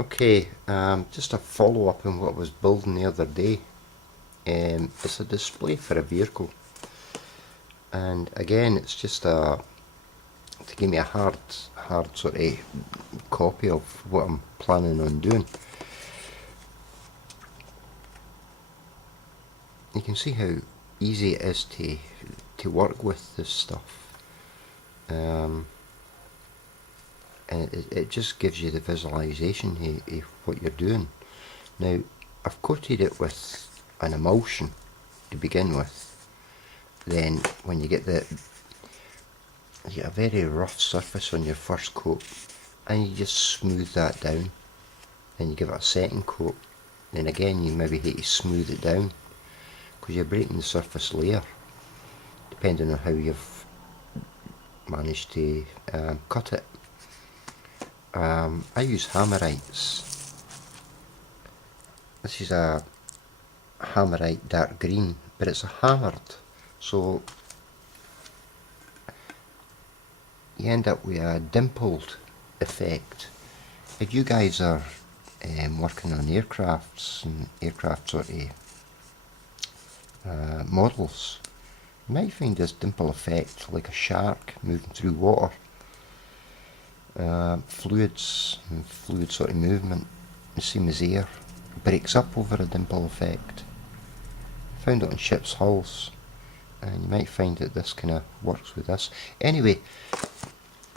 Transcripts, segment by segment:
Okay, just a follow-up on what I was building the other day. It's a display for a vehicle, and again, it's just to give me a hard sort of copy of what I'm planning on doing. You can see how easy it is to work with this stuff, and it just gives you the visualization of what you're doing. Now, I've coated it with an emulsion to begin with. Then when you get a very rough surface on your first coat, and you just smooth that down. Then you give it a second coat. Then again you maybe hate to smooth it down, because you're breaking the surface layer, depending on how you've managed to cut it. I use hammerites. This is a hammerite dark green, but it's a hammered, so you end up with a dimpled effect. If you guys are working on aircrafts and aircraft sort of models, you might find this dimple effect like a shark moving through water. Fluids and fluid sort of movement, the same as air, breaks up over a dimple effect. I found it on ships' hulls, and you might find that this kind of works with this. Anyway,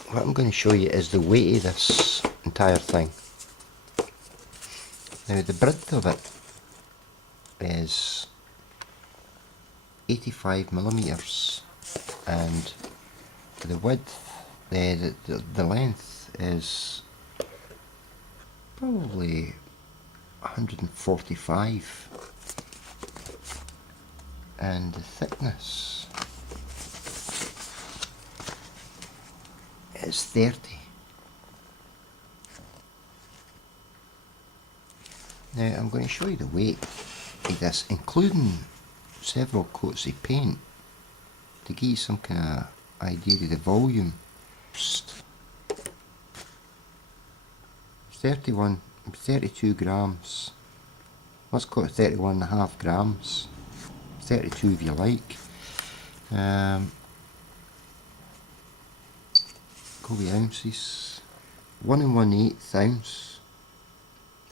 what I'm going to show you is the weight of this entire thing. Now, the breadth of it is 85 millimeters, and the width, the length is probably 145, and the thickness is 30. Now I'm going to show you the weight of this, including several coats of paint, to give you some kind of idea of the volume. 32 grams. Let's call it 31.5 grams. 32 if you like. Go with ounces. 1 1/8 ounce.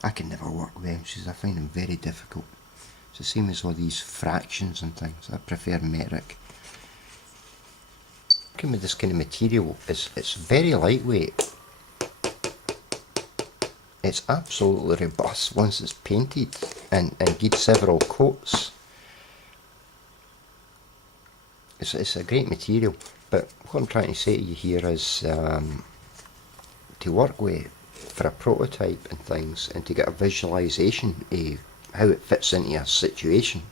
I can never work with ounces, I find them very difficult. It's the same as all these fractions and things. I prefer metric. Working with this kind of material, it's very lightweight. It's absolutely robust once it's painted and gives several coats. It's a great material, but what I'm trying to say to you here is to work with for a prototype and things, and to get a visualization of how it fits into a situation,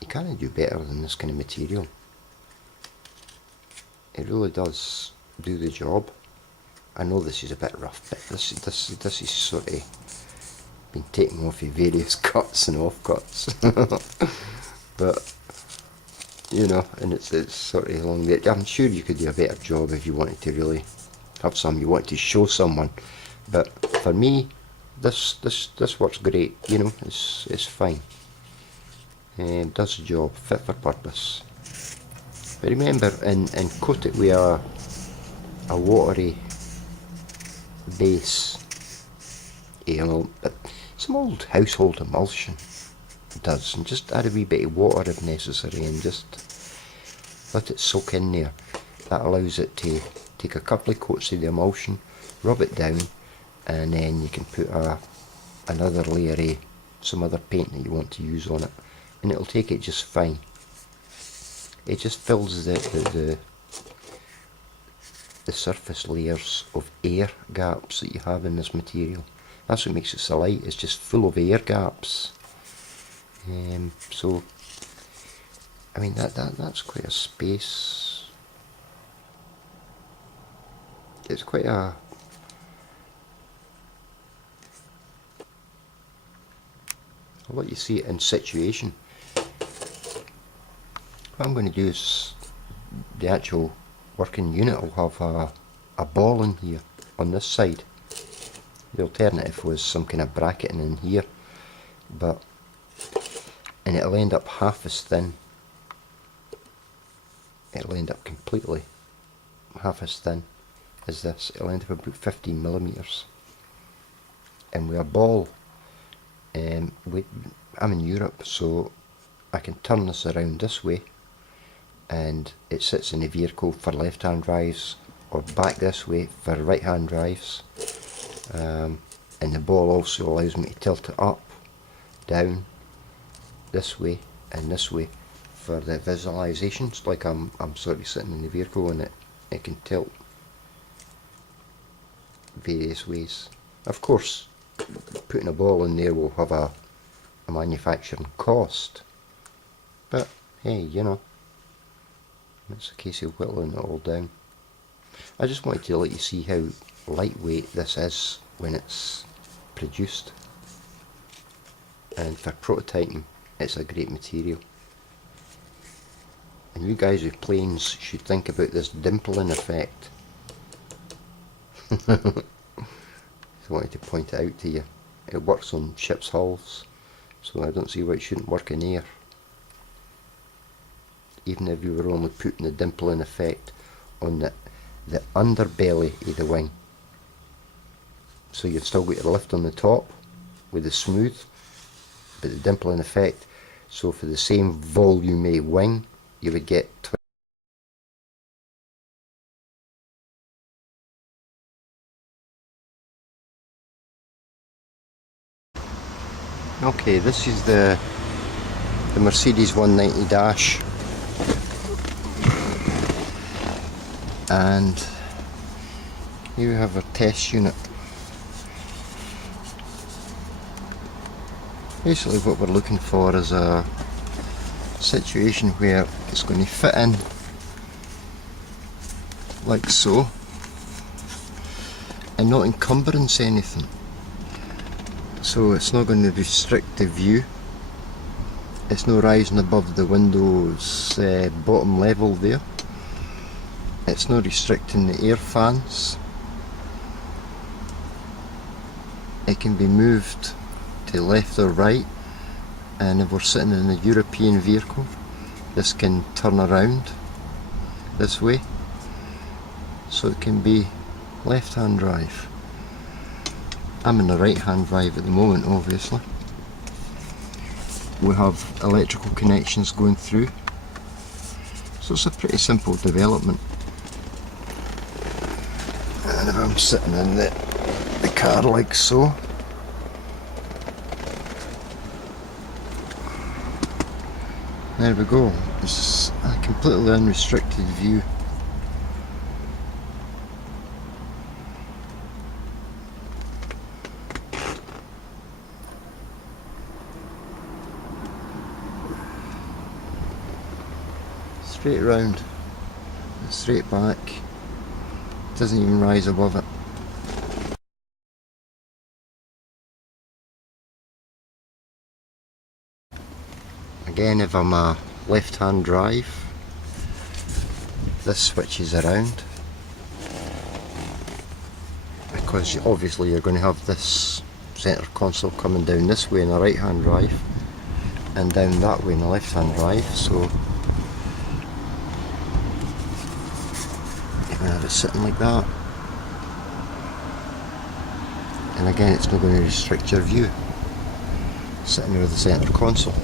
you can't do better than this kind of material. It really does do the job. I know this is a bit rough, but this is sort of been taken off in various cuts and offcuts. But you know, and it's sort of along there. I'm sure you could do a better job if you wanted to really have some you want to show someone. But for me, this works great. You know, it's fine. Does the job, fit for purpose. But remember, and coat it with a watery base, you know, but some old household emulsion does, and just add a wee bit of water if necessary, and just let it soak in there. That allows it to take a couple of coats of the emulsion, rub it down, and then you can put another layer of some other paint that you want to use on it, and it'll take it just fine. It just fills the surface layers of air gaps that you have in this material. That's what makes it so light. It's just full of air gaps. So I mean that's quite a space. It's quite a I'll let you see it in situation. What I'm going to do is the actual working unit will have a ball in here on this side, The alternative was some kind of bracketing in here, and it'll end up half as thin. It'll end up completely half as thin as this. It'll end up about 15mm. And with a ball, I'm in Europe, so I can turn this around this way, and it sits in the vehicle for left-hand drives, or back this way for right-hand drives. And the ball also allows me to tilt it up, down, this way and this way for the visualizations. Like I'm sort of sitting in the vehicle, and it can tilt various ways. Of course, putting a ball in there will have a manufacturing cost, but hey, you know, it's a case of whittling it all down. I just wanted to let you see how lightweight this is when it's produced, and for prototyping it's a great material. And you guys with planes should think about this dimpling effect. I wanted to point it out to you. It works on ships' hulls, so I don't see why it shouldn't work in air, even if you were only putting the dimpling effect on the underbelly of the wing. So you've still got your lift on the top with the smooth, but the dimpling effect, so for the same volume of wing you would get Okay, this is the Mercedes 190 dash, and here we have our test unit. Basically what we're looking for is a situation where it's going to fit in like so and not encumbrance anything. So it's not going to restrict the view. It's not rising above the window's bottom level there. It's not restricting the air fans. It can be moved to left or right, and if we're sitting in a European vehicle, this can turn around this way, so it can be left hand drive. I'm in the right hand drive at the moment, obviously. We have electrical connections going through, so it's a pretty simple development. And if I'm sitting in the car like so, there we go. It's a completely unrestricted view. Straight round, straight back, doesn't even rise above it. Again, if I'm a left hand drive, this switches around, because obviously you're going to have this centre console coming down this way in a right hand drive and down that way in a left hand drive, so you're going to have it sitting like that. And again, it's not going to restrict your view, sitting near the centre console.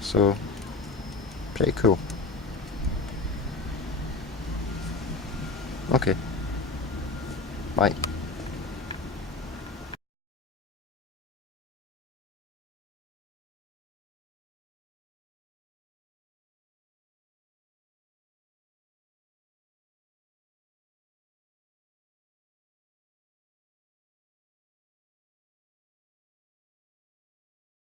So, pretty cool. Okay, bye.